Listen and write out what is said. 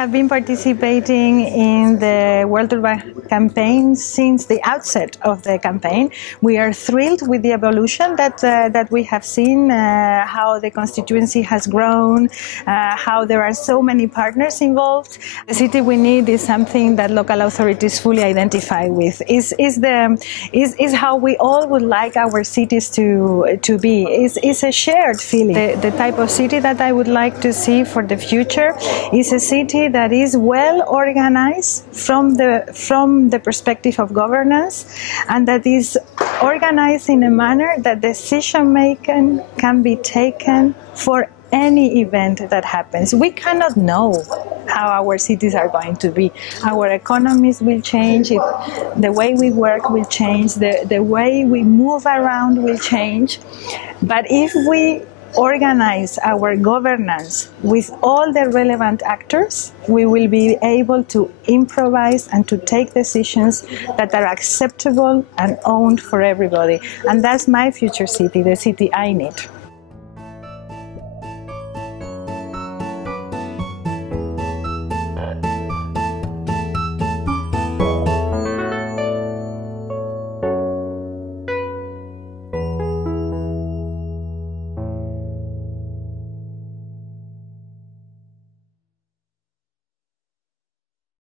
have been participating in the World Urban Campaign since the outset of the campaign. We are thrilled with the evolution that we have seen, how the constituency has grown, how there are so many partners involved. The city we need is something that local authorities fully identify with. Is how we all would like our cities to be. Is a shared feeling. The type of city that I would like to see for the future is a city that is well organized from the perspective of governance, and that is organized in a manner that decision making can be taken for any event that happens. We cannot know how our cities are going to be. Our economies will change, the way we work will change, the way we move around will change. But if we organize our governance with all the relevant actors, we will be able to improvise and to take decisions that are acceptable and owned for everybody. And that's my future city, the city I need.